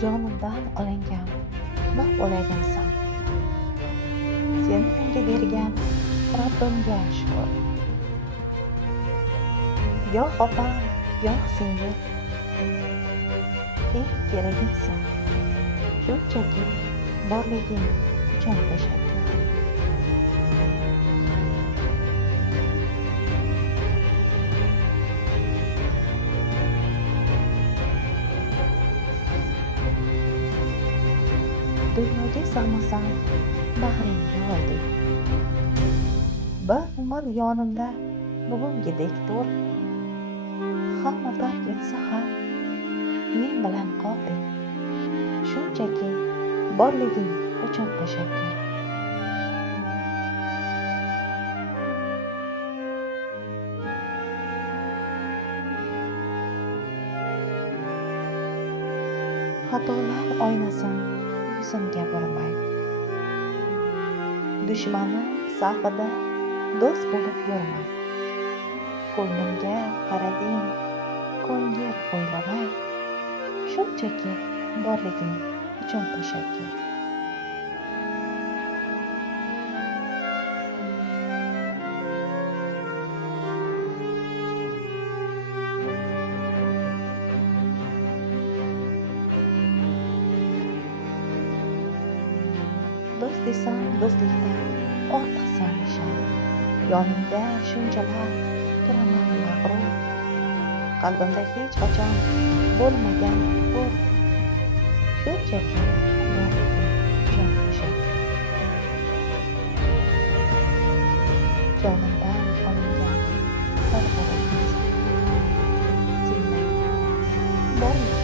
jonimdan olingan mahvolgansan. Seni menga bergan Rabbimga shukr. Goh opam, goh singil, eng keragimsan. Shunchaki borliging uchun tashakkur. Dunyoga sig'masam bag'ringga olding. Bir umr yonimda bugungidek tur. Hamma tark etsa ham men bilan qolding. Shunchaki borliging uchun tashakkur. Xatolar oynasin yuzimga burmay. Dushmanim safida do'st bo'lib yurmay. Ko'nglimga qarading, ko'ngil o'ylamay. Shunchaki borliging uchun tashakkur. Do'st desam do'stlikdan ortiqsan nishon. Yoningda shunchalar turaman mag'rur. Qalbimda hech qachon bo'lmagan hur. Shunchaki borliging uchun tashakkur. Jonimdan olingan bir-birimiz. Sendan borliging